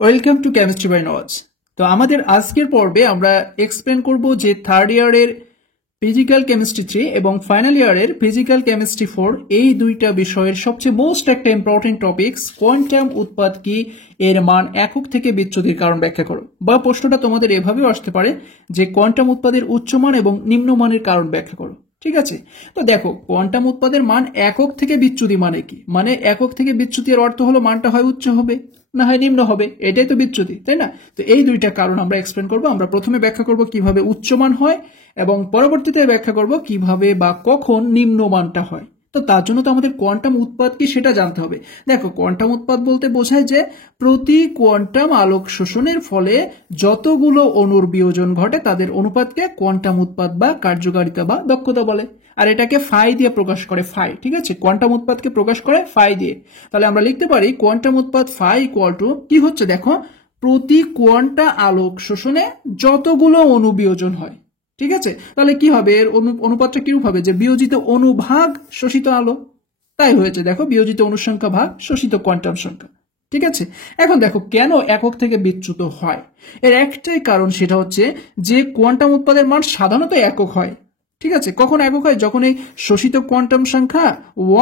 Welcome to chemistry by Nawaz. তো আমাদের আজকের পর্বে আমরা এক্সপ্লেন করব যে থার্ড ইয়ারের ফিজিক্যাল কেমিস্ট্রি 3 এবং ফাইনাল ইয়ারের ফিজিক্যাল কেমিস্ট্রি 4 এই দুইটা বিষয়ের সবচেয়ে মোস্ট একটা ইম্পর্টেন্ট টপিকস কোয়ান্টাম উৎপাদ কি, এর মান একক থেকে বিচ্যুতির কারণ ব্যাখ্যা করো। বা প্রশ্নটা তোমাদের এভাবেও আসতে পারে যে কোয়ান্টাম উৎপাদের উচ্চমান এবং নিম্নমানের কারণ ব্যাখ্যা করো। ঠিক আছে, তো দেখো কোয়ান্টাম উৎপাদের মান একক থেকে বিচ্যুতি মানে কি? মানে একক থেকে বিচ্যুতির অর্থ হলো মানটা হয় উচ্চ হবে না হয় নিম্ন হবে, এটাই তো বিচ্যুতি, তাই না? তো এই দুইটা কারণ আমরা এক্সপ্লেন করব। আমরা প্রথমে ব্যাখ্যা করব কিভাবে উচ্চমান হয় এবং পরবর্তীতে ব্যাখ্যা করব কিভাবে বা কখন নিম্নমানটা হয়। তো তার জন্য তো আমাদের কোয়ান্টাম উৎপাদ কি সেটা জানতে হবে। দেখো কোয়ান্টাম উৎপাদ বলতে বোঝায় যে প্রতি কোয়ান্টাম আলোক শোষণের ফলে যতগুলো অণুর বিয়োজন ঘটে তাদের অনুপাতকে কোয়ান্টাম উৎপাদ বা কার্যকারিতা বা দক্ষতা বলে। আর এটাকে ফাই দিয়ে প্রকাশ করে, ফাই। ঠিক আছে, কোয়ান্টাম উৎপাদকে প্রকাশ করে ফাই দিয়ে। তাহলে আমরা লিখতে পারি কোয়ান্টাম উৎপাদ ফাই ইকুয়াল টু কি হচ্ছে, দেখো প্রতি কোয়ান্টা আলোক শোষণে যতগুলো অণু বিয়োজন হয়। ঠিক আছে, তাহলে কি হবে, এর অনুপাতটা কিরূপ হবে, যে বিয়োজিত অণু ভাগ শোষিত আলো। তাই হয়েছে, দেখো বিয়োজিত অণুর সংখ্যা ভাগ শোষিত কোয়ান্টাম সংখ্যা। ঠিক আছে, এখন দেখো কেন একক থেকে বিচ্যুত হয়। এর একটাই কারণ, সেটা হচ্ছে যে কোয়ান্টাম উৎপাদের মান সাধারণত একক হয়। ঠিক আছে, কখন একক হয়, যখন এই শোষিত কোয়ান্টাম সংখ্যা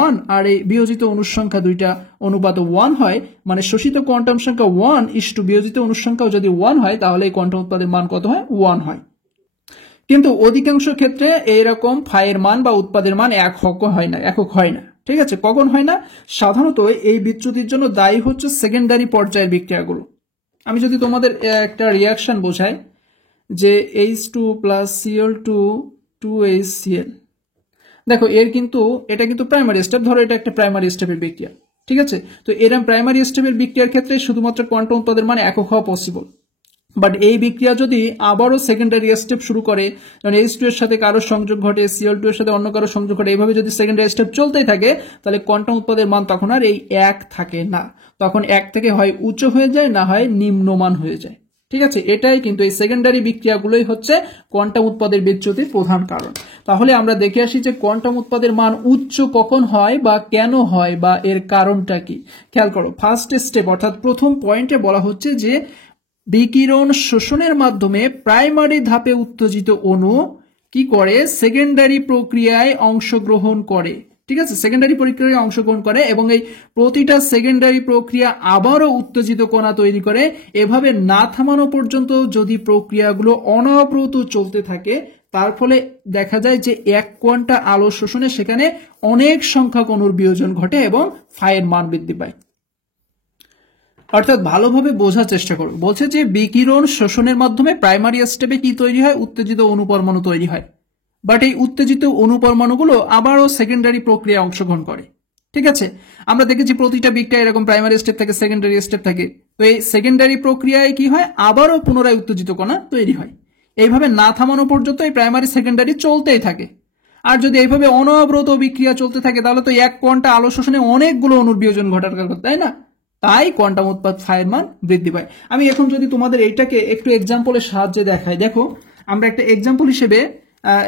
1 আর এই বিয়োজিত অণুর সংখ্যা দুইটা অনুপাত 1 হয়। মানে শোষিত কোয়ান্টাম সংখ্যা 1:2 বিয়োজিত অণুর সংখ্যাও যদি 1 হয়, তাহলে এই কোয়ান্টাম উৎপাদের মান কত হয়, 1 হয়। কিন্তু অধিকাংশ ক্ষেত্রে এইরকম ফাইয়ের মান বা উৎপাদের মান একক হয় না। ঠিক আছে, কখন হয় না, সাধারণত এই বিচ্যুতির জন্য দায়ী হচ্ছে সেকেন্ডারি পর্যায়ের বিক্রিয়াগুলো। আমি যদি তোমাদের একটা রিয়াকশন বোঝাই, যে H2 + Cl2 2HCl, দেখো এটা কিন্তু প্রাইমারি স্টেপ। ধরো এটা একটা প্রাইমারি স্টেপের বিক্রিয়া। ঠিক আছে, তো এরকম প্রাইমারি স্টেপের বিক্রিয়ার ক্ষেত্রে শুধুমাত্র কোয়ান্টাম উৎপাদের মান একক হওয়া পসিবল। বাট এই বিক্রিয়া যদি আবারও সেকেন্ডারি স্টেপ শুরু করে, যেমন H2 এর সাথে কারো সংযোগ ঘটে, Cl2 এর সাথে অন্য কারো সংযোগ ঘটে, এইভাবে যদি সেকেন্ডারি স্টেপ চলতেই থাকে, তাহলে কোয়ান্টাম উৎপাদের মান তখন আর এই 1 থাকে না। তখন 1 থেকে হয় উচ্চ হয়ে যায়, না হয় নিম্নমান হয়ে যায়। ঠিক আছে, এটাই কিন্তু এই সেকেন্ডারি বিক্রিয়াগুলোই হচ্ছে কোয়ান্টাম উৎপাদের বিচ্যুতির প্রধান কারণ। তাহলে আমরা দেখে আসি যে কোয়ান্টাম উৎপাদের মান উচ্চ কখন হয় বা কেন হয় বা এর কারণটা কি। খেয়াল করো, ফার্স্ট স্টেপ অর্থাৎ প্রথম পয়েন্টে বলা হচ্ছে যে বিকিরণ শোষণের মাধ্যমে প্রাইমারি ধাপে উত্তেজিত অণু কি করে, সেকেন্ডারি প্রক্রিয়ায় অংশগ্রহণ করে। ঠিক আছে, সেকেন্ডারি প্রক্রিয়ায় অংশগ্রহণ করে এবং এই প্রতিটা সেকেন্ডারি প্রক্রিয়া আবারও উত্তেজিত কণা তৈরি করে। এভাবে না থামানো পর্যন্ত যদি প্রক্রিয়াগুলো অনবরত চলতে থাকে, তার ফলে দেখা যায় যে এক কোয়ান্টা আলো শোষণে সেখানে অনেক সংখ্যক অণুর বিয়োজন ঘটে এবং ফাইয়ের মান বৃদ্ধি পায়। অর্থাৎ ভালোভাবে বোঝার চেষ্টা করো, বলছে যে বিকিরণ শোষণের মাধ্যমে প্রাইমারি স্টেপে কি তৈরি হয়, উত্তেজিত অণুপরমাণু তৈরি হয়। বাট এই উত্তেজিত অণুপরমাণুগুলো আবারও সেকেন্ডারি প্রক্রিয়ায় অংশগ্রহণ করে। ঠিক আছে, আমরা দেখেছি প্রতিটা বিক্রিয়া এরকম প্রাইমারি স্টেপ থাকে, সেকেন্ডারি স্টেপ থাকে। তো এই সেকেন্ডারি প্রক্রিয়ায় কি হয়, আবারও পুনরায় উত্তেজিত কণা তৈরি হয়। এইভাবে না থামানো পর্যন্ত এই প্রাইমারি সেকেন্ডারি চলতেই থাকে। আর যদি এইভাবে অনবরত বিক্রিয়া চলতে থাকে, তাহলে তো এক কোয়ান্টা আলো শোষণে অনেকগুলো অণুর বিয়োজন ঘটার কথা, তাই না? তাই কোয়ান্টাম উৎপাদ ফাইয়ের মান বৃদ্ধি পায়। আমি এখন যদি তোমাদের এইটাকে একটু এক্সাম্পলের সাহায্যে দেখাই, দেখো আমরা একটা এক্সাম্পল হিসেবে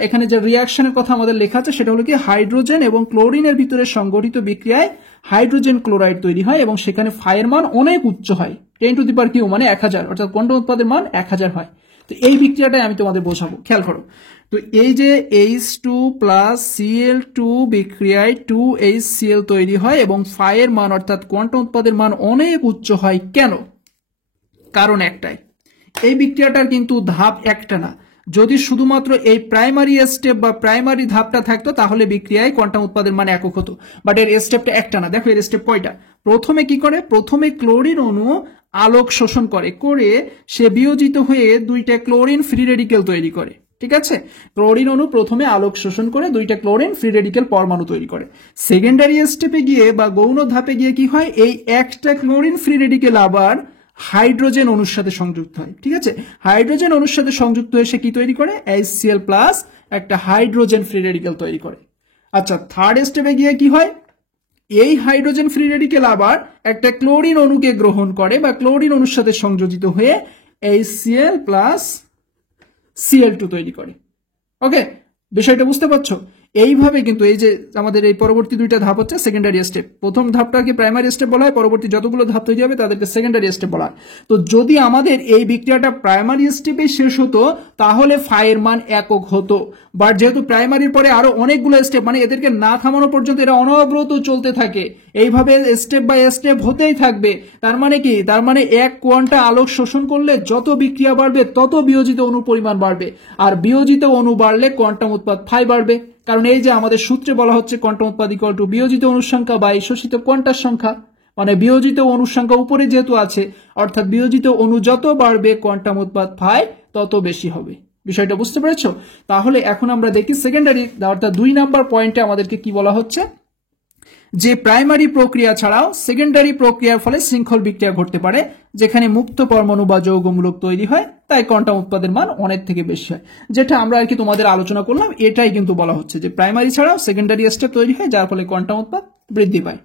এখানে যে রিয়াকশনের কথা আমাদের লেখা আছে সেটা হলো কি, হাইড্রোজেন এবং ক্লোরিনের ভিতরে সংগঠিত বিক্রিয়ায় হাইড্রোজেন ক্লোরাইড তৈরি হয় এবং সেখানে ফাইয়ের মান অনেক উচ্চ হয়, 10⁻³ মানে 1000, অর্থাৎ কোয়ান্টাম উৎপাদের মান 1000 হয়। তো এই বিক্রিয়াটাই আমি তোমাদের বোঝাবো, খেয়াল করো। তো এই যে H2 + Cl2 বিক্রিয়ায় 2HCl তৈরি হয় এবং ফাইয়ের মান অর্থাৎ কোয়ান্টাম উৎপাদের মান অনেক উচ্চ হয়। কেন? কারণ একটাই, এই বিক্রিয়াটার কিন্তু ধাপ একটা না। যদি শুধুমাত্র এই প্রাইমারি স্টেপ বা প্রাইমারি ধাপটা থাকতো, তাহলে বিক্রিয়ায় কোয়ান্টাম উৎপাদের মান একক হতো। বাট এর স্টেপটা একটা না। দেখো এর স্টেপ কয়টা। প্রথমে কি করে, প্রথমে ক্লোরিন অণু আলোক শোষণ করে সে বিয়োজিত হয়ে দুইটা ক্লোরিন ফ্রি রেডিকেল তৈরি করে। ঠিক আছে, ক্লোরিন অণু প্রথমে আলোক শোষণ করে দুইটা ক্লোরিন ফ্রি রেডিকেল পরমাণু তৈরি করে। সেকেন্ডারি স্টেপে গিয়ে বা গৌণ ধাপে গিয়ে কি হয়, এই একটা ক্লোরিন ফ্রি রেডিকেল আবার হাইড্রোজেন অণুর সাথে সংযুক্ত হয়। ঠিক আছে, হাইড্রোজেন অণুর সাথে সংযুক্ত হয়ে সে কি তৈরি করে, HCl+ একটা হাইড্রোজেন ফ্রি রেডিকেল তৈরি করে। আচ্ছা, থার্ড স্টেপে গিয়ে কি হয়, এই হাইড্রোজেন ফ্রি রেডিকেল আবার একটা ক্লোরিন অণুকে গ্রহণ করে বা ক্লোরিন অণুর সাথে সংযোজিত হয়ে HCl+ Cl2 তৈরি করে। ওকে, বিষয়টা বুঝতে পারছো? এইভাবে কিন্তু এই যে আমাদের এই পরবর্তী দুইটা ধাপ হচ্ছে সেকেন্ডারি স্টেপ। প্রথম ধাপটাকে প্রাইমারি স্টেপ বলা হয়, পরবর্তী যতগুলো ধাপ তৈরি হবে তাদেরকে সেকেন্ডারি স্টেপ বলা হয়। তো যদি আমাদের এই বিক্রিয়াটা প্রাইমারি স্টেপে শেষ হতো তাহলে ফাইয়ের মান একক হতো, বাট যেহেতু প্রাইমারির পরে আরো অনেকগুলো স্টেপ, মানে এদেরকে না থামানো পর্যন্ত এরা অনবরত চলতে থাকে, এইভাবে স্টেপ বাই স্টেপ হতেই থাকবে। তার মানে কি, তার মানে 1 কোয়ান্টা আলোক শোষণ করলে যত বিক্রিয়া বাড়বে তত বিয়োজিত অণুর পরিমাণ বাড়বে, আর বিয়োজিত অণু বাড়লে কোয়ান্টাম উৎপাদ ফাই বাড়বে। কারণ এই যে আমাদের সূত্রে বলা হচ্ছে কোয়ান্টাম উৎপাদ ইকুয়াল টু বিয়োজিত অণুর সংখ্যা বাই শোষিত কোয়ান্টার সংখ্যা, মানে বিয়োজিত অণুর সংখ্যা উপরে যেহেতু আছে, অর্থাৎ বিয়োজিত অণু যত বাড়বে কোয়ান্টাম উৎপাদ ফাই তত বেশি হবে। বিষয়টা বুঝতে পেরেছো? তাহলে এখন আমরা দেখি সেকেন্ডারি অর্থাৎ 2 নাম্বার পয়েন্টে আমাদেরকে কি বলা হচ্ছে, যে প্রাইমারি প্রক্রিয়া ছাড়াও সেকেন্ডারি প্রক্রিয়ার ফলে শৃঙ্খল বিক্রিয়া ঘটতে পারে, যেখানে মুক্ত পরমাণু বা যৌগমূলক তৈরি হয়, তাই কোয়ান্টাম উৎপাদের মান অনেক থেকে বেশি হয়। যেটা আমরা আর কি তোমাদের আলোচনা করলাম, এটাই কিন্তু বলা হচ্ছে যে প্রাইমারি ছাড়াও সেকেন্ডারি স্টেপ তৈরি হয়, যার ফলে কোয়ান্টাম উৎপাদ বৃদ্ধি পায়।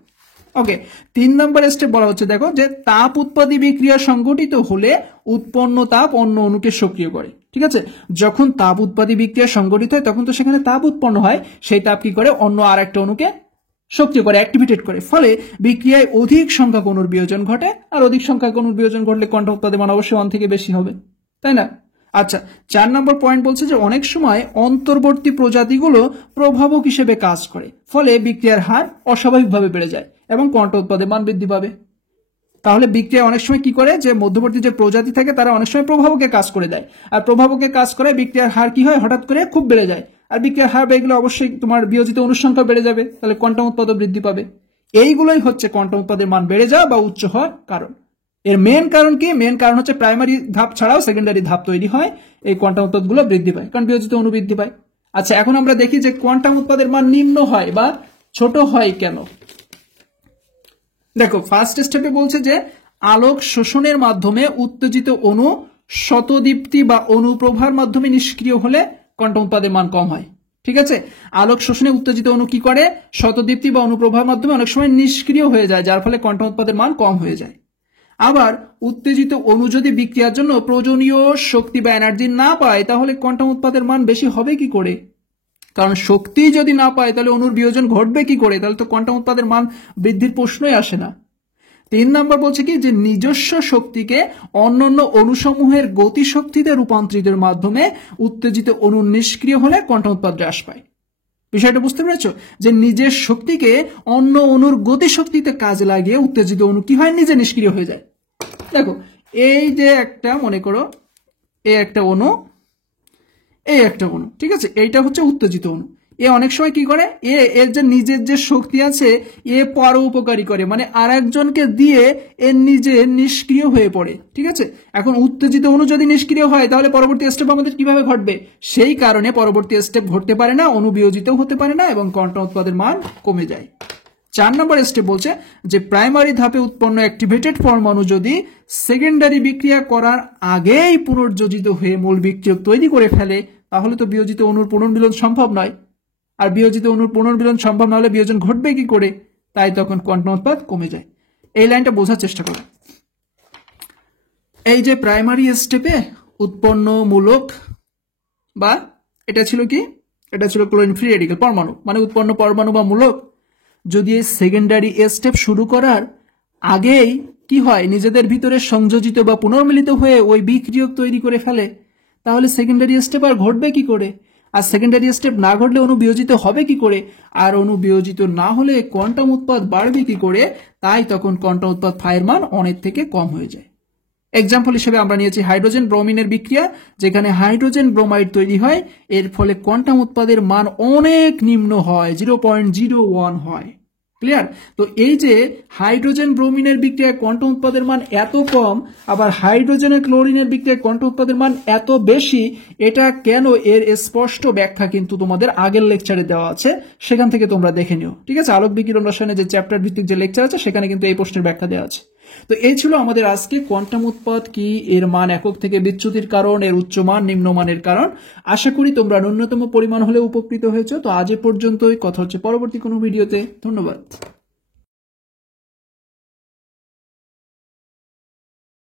ওকে, 3 নম্বর স্টেপ বলা হচ্ছে, দেখো যে তাপ উৎপাদী বিক্রিয়া সংঘটিত হলে উৎপন্ন তাপ অন্য অণুকে সক্রিয় করে। ঠিক আছে, যখন তাপ উৎপাদী বিক্রিয়া সংঘটিত হয় তখন তো সেখানে তাপ উৎপন্ন হয়, সেই তাপ কি করে অন্য আর একটা অণুকে সক্রিয় করে, অ্যাক্টিভেটেড করে, ফলে বিক্রিয়ায় অধিক সংখ্যক অণুর বিয়োজন ঘটে, আর অধিক সংখ্যক অণুর বিয়োজন ঘটলে কোয়ান্টাম উৎপাদের মান অবশ্যই 1 থেকে বেশি হবে, তাই না? আচ্ছা, 4 নম্বর পয়েন্ট বলছে যে অনেক সময় অন্তর্বর্তী প্রজাতিগুলো প্রভাবক হিসেবে কাজ করে, ফলে বিক্রিয়ার হার অস্বাভাবিকভাবে বেড়ে যায় এবং কোয়ান্টাম উৎপাদের মান বৃদ্ধি পাবে। তাহলে বিক্রিয়া অনেক সময় কি করে, যে মধ্যবর্তী যে প্রজাতি থাকে তারা অনেক সময় প্রভাবকে কাজ করে দেয়, আর প্রভাবকে কাজ করে বিক্রিয়ার হার কি হয়, হঠাৎ করে খুব বেড়ে যায়, আর বিক্রিয়ার হার বেড়ে গেলে অবশ্যই তোমার বিয়োজিত অণুর সংখ্যা বেড়ে যাবে, তাহলে কোয়ান্টাম উৎপাদও বৃদ্ধি পাবে। এইগুলোই হচ্ছে কোয়ান্টাম উৎপাদের মান বেড়ে যাওয়া বা উচ্চ হওয়ার কারণ। এর মেন কারণ কি, মেন কারণ হচ্ছে প্রাইমারি ধাপ ছাড়াও সেকেন্ডারি ধাপ তৈরি হয়, এই কোয়ান্টাম উৎপাদগুলো বৃদ্ধি পায়, কারণ বিয়োজিত অণু বৃদ্ধি পায়। আচ্ছা, এখন আমরা দেখি যে কোয়ান্টাম উৎপাদের মান নিম্ন হয় বা ছোট হয় কেন। দেখো, ফার্স্ট স্টেপে বলছে যে আলোক শোষণের মাধ্যমে উত্তেজিত অণু শতদীপ্তি বা অনুপ্রভার মাধ্যমে নিষ্ক্রিয় হলে কোয়ান্টাম উৎপাদের মান কম হয়। ঠিক আছে, আলোক শোষণে উত্তেজিত অণু কি করে, শতদীপ্তি বা অনুপ্রভার মাধ্যমে অনেক সময় নিষ্ক্রিয় হয়ে যায়, যার ফলে কোয়ান্টাম উৎপাদের মান কম হয়ে যায়। আবার উত্তেজিত অণু যদি বিক্রিয়ার জন্য প্রয়োজনীয় শক্তি বা এনার্জি না পায়, তাহলে কোয়ান্টাম উৎপাদের মান বেশি হবে কি করে? কারণ শক্তি যদি না পায় তাহলে অণুর বিয়োজন ঘটবে কি করে, তাহলে তো কোয়ান্টাম উৎপাদের মান বৃদ্ধির প্রশ্নই আসে না। 3 নম্বর বলছে কি, যে নিজস্ব শক্তিকে অন্যান্য অণুসমূহের গতিশক্তিতে রূপান্তরিতের মাধ্যমে উত্তেজিত অণু নিষ্ক্রিয় হলে কোয়ান্টাম উৎপাদ হ্রাস পায়। বিষয়টা বুঝতে পেরেছো, যে নিজের শক্তিকে অন্য অণুর গতিশক্তিতে কাজে লাগিয়ে উত্তেজিত অণু কি হয়, নিজে নিষ্ক্রিয় হয়ে যায়। দেখো, এই যে একটা, মনে করো এই একটা অণু, এই একটা অণু, ঠিক আছে, এইটা হচ্ছে উত্তেজিত অণু। এ অনেক সময় কি করে, এর যে নিজের যে শক্তি আছে এ পর উপকারী করে, মানে আর একজনকে দিয়ে এর নিজে নিষ্ক্রিয় হয়ে পড়ে। ঠিক আছে, এখন উত্তেজিত অণু যদি নিষ্ক্রিয় হয় তাহলে পরবর্তী স্টেপ আমাদের কিভাবে ঘটবে, সেই কারণে পরবর্তী স্টেপ ঘটতে পারে না, অণু বিয়োজিতও হতে পারে না এবং কোয়ান্টাম উৎপাদের মান কমে যায়। 4 নম্বর স্টেপ বলছে যে প্রাইমারি ধাপে উৎপন্ন অ্যাক্টিভেটেড পরমাণু যদি সেকেন্ডারি বিক্রিয়া করার আগেই পুনর্যোজিত হয়ে মূল বিক্রিয়ক তৈরি করে ফেলে, তাহলে তো বিয়োজিত অণুর পুনর্মিলন সম্ভব নয়, আর বিয়োজিত অণুর পুনর্মিলন সম্ভব না হলে বিয়োজন ঘটবে কি করে, তাই তখন কোয়ান্টাম উৎপাদ কমে যায়। এই লাইনটা বোঝার চেষ্টা করো। এই যে প্রাইমারি স্টেপে উৎপন্ন মূলক, বা এটা ছিল কি, এটা ছিল ক্লোরিন ফ্রি রেডিক্যাল পরমাণু, মানে উৎপন্ন পরমাণু বা মূলক যদি এই সেকেন্ডারি স্টেপ শুরু করার আগেই কি হয়, নিজেদের ভিতরে সংযোজিত বা পুনর্মিলিত হয়ে ওই বিক্রিয়ক তৈরি করে ফেলে, তাহলে সেকেন্ডারি স্টেপ আর ঘটবে কি করে, আর সেকেন্ডারি স্টেপ না ঘটলে অণু বিয়োজিত হবে কি করে, আর অণু বিয়োজিত না হলে কোয়ান্টাম উৎপাদ বাড়বে কি করে, তাই তখন কোয়ান্টাম উৎপাদ ফাইয়ের মান অনেক থেকে কম হয়ে যায়। এক্সাম্পল হিসেবে আমরা নিয়েছি হাইড্রোজেন ব্রোমিনের বিক্রিয়া, যেখানে হাইড্রোজেন ব্রোমাইড তৈরি হয়, এর ফলে কোয়ান্টাম উৎপাদের মান অনেক নিম্ন হয়, 0.01 হয়। ক্লিয়ার? তো এই যে হাইড্রোজেন ব্রোমিনের বিক্রিয়ায় কোয়ান্টাম উৎপাদের মান এত কম, আবার হাইড্রোজেনের ক্লোরিনের বিক্রিয়ায় কোয়ান্টাম উৎপাদের মান এত বেশি, এটা কেন, এর স্পষ্ট ব্যাখ্যা কিন্তু তোমাদের আগের লেকচারে দেওয়া আছে, সেখান থেকে তোমরা দেখে নিও। ঠিক আছে, আলোক বিকিরণ রসায়নের যে চ্যাপ্টার ভিত্তিক যে লেকচার আছে সেখানে কিন্তু এই প্রশ্নের ব্যাখ্যা দেওয়া আছে। তো এই ছিল আমাদের আজকে কোয়ান্টাম উৎপাদ কি, এর মান একক থেকে বিচ্যুতির কারণ, এর উচ্চমান নিম্নমানের কারণ। আশা করি তোমরা ন্যূনতম পরিমাণ হলে উপকৃত হয়েছো। তো আজ এ পর্যন্তই, কথা হচ্ছে পরবর্তী কোনো ভিডিওতে। ধন্যবাদ।